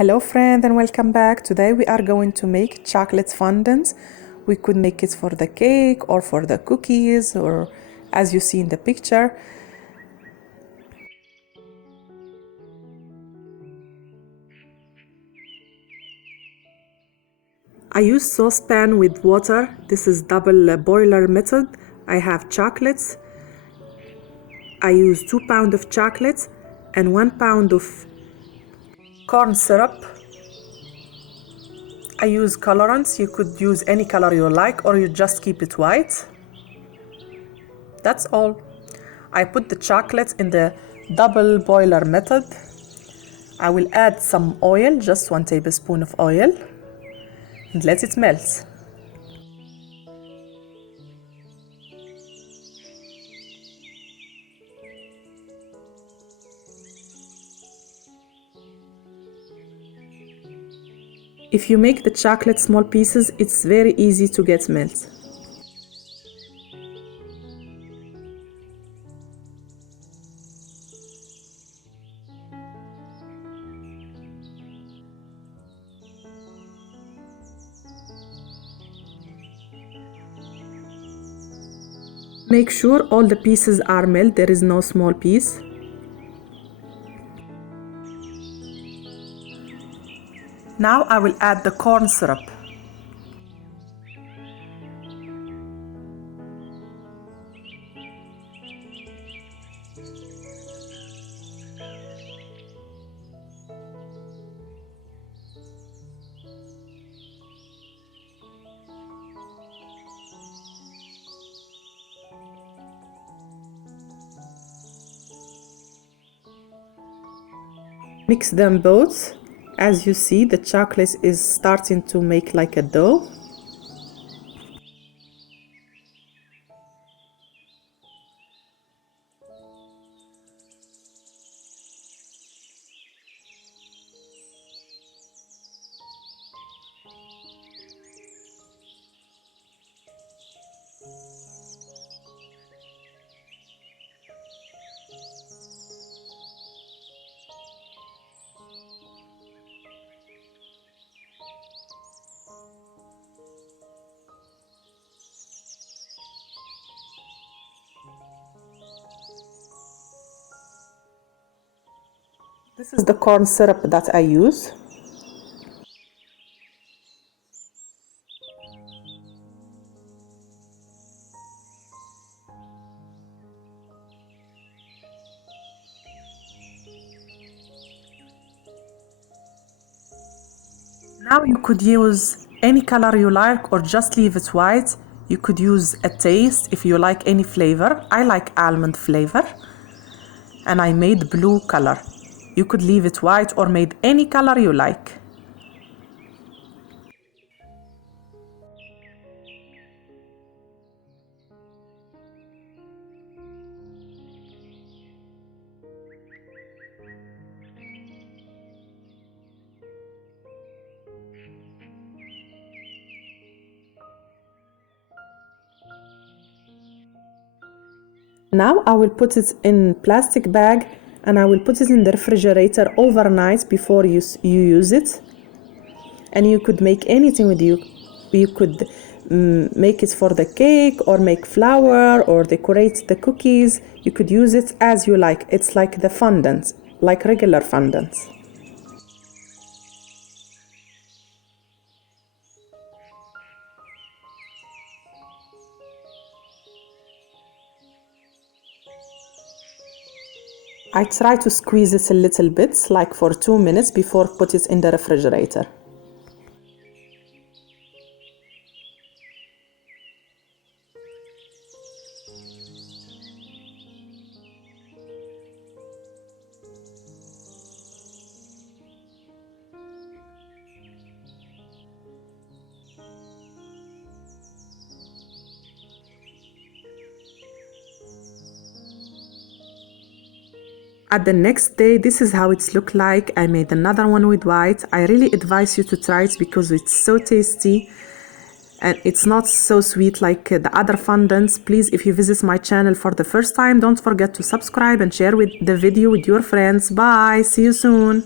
Hello friend and welcome back. Today we are going to make chocolate fondant. We could make it for the cake or for the cookies or as you see in the picture. I use saucepan with water. This is double boiler method. I have chocolates. I use 2 pounds of chocolate and 1 pound of corn syrup. I use colorants. You could use any color you like or you just keep it white. That's all. I put the chocolate in the double boiler method. I will add some oil, just 1 tablespoon of oil, and let it melt. If you make the chocolate small pieces, it's very easy to get melt. Make sure all the pieces are melted, there is no small piece. Now I will add the corn syrup. Mix them both. As you see, the chocolate is starting to make like a dough. This is the corn syrup that I use. Now you could use any color you like or just leave it white. You could use a taste if you like any flavor. I like almond flavor. And I made blue color. You could leave it white or made any color you like. Now I will put it in plastic bag and I will put it in the refrigerator overnight before you use it. And you could make anything with you. You could make it for the cake or make flour or decorate the cookies. You could use it as you like. It's like the fondant, like regular fondant. I try to squeeze it a little bit, like for 2 minutes before put it in the refrigerator. At the next day, this is how it's look like. I made another one with white. I really advise you to try it because it's so tasty and it's not so sweet like the other fondants. Please, if you visit my channel for the first time, don't forget to subscribe and share the video with your friends. Bye, see you soon.